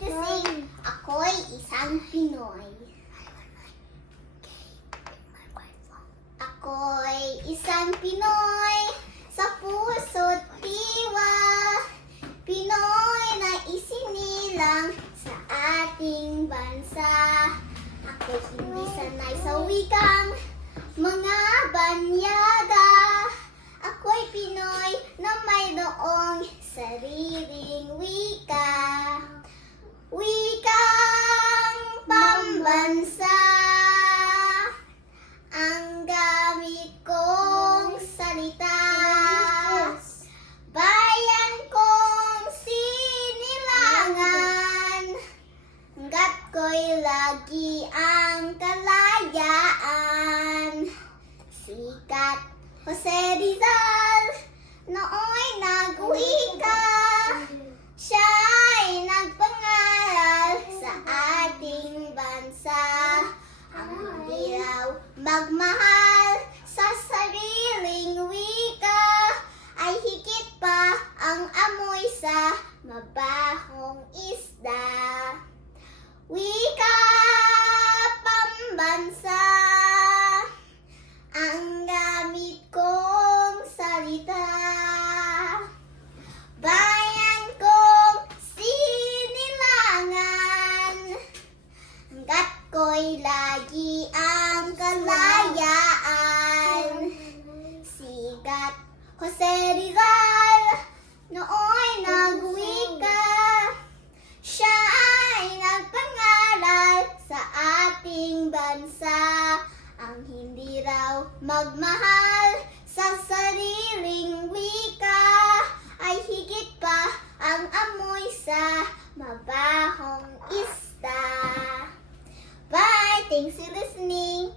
going to sing Ako'y Isang Pinoy. Ako'y isang Pinoy sa puso't diwa, Pinoy na isinilang sa ating bansa. Ako'y hindi sanay sa wikang mga banyaga. Ako'y Pinoy na mayroong sariling wika, wikang pambansa. Ang gamit kong salita, bayan kong sinilangan, hanggat ko'y lagi ang kalayaan. Sikat Jose Rizal, nooy nagwika, siya'y nagpangaral sa ating bansa. Ang hindi raw magmahal sa sariling wika ay higit pa ang amoy sa mabahong isda. Wika pambansa, ang gamit kong salita, bayan kong sinilangan, hanggat ko'y lagi ang kalayaan. Sikat Jose Rizal, nooy nagwika, siya ay nagpangaral sa ating bansa. Ang hindi raw magmahal sa sariling wika ay higit pa ang amoy sa mabahong isda. Bye! Thanks for listening.